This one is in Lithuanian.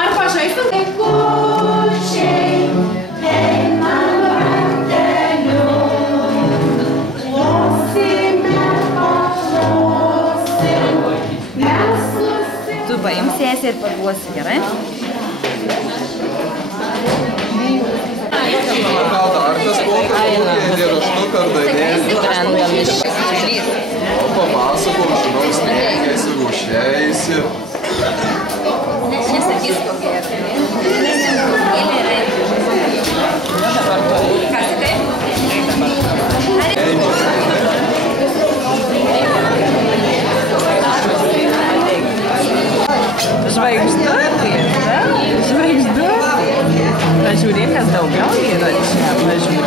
Ar pažaistum? Kučiai, eina ranteliu, klosime paklausim, mes susim. Tu paimsi sėsi ir paduosi, gerai? Gal dar kas kokią eilėraštų kardanėlį? Papasakau, žinau, stengiasi, ruošiaisi. Nesakys kokia yra. Kas tai? Žvaigždutė. Pažiūrėk, kas daugiau yra čia.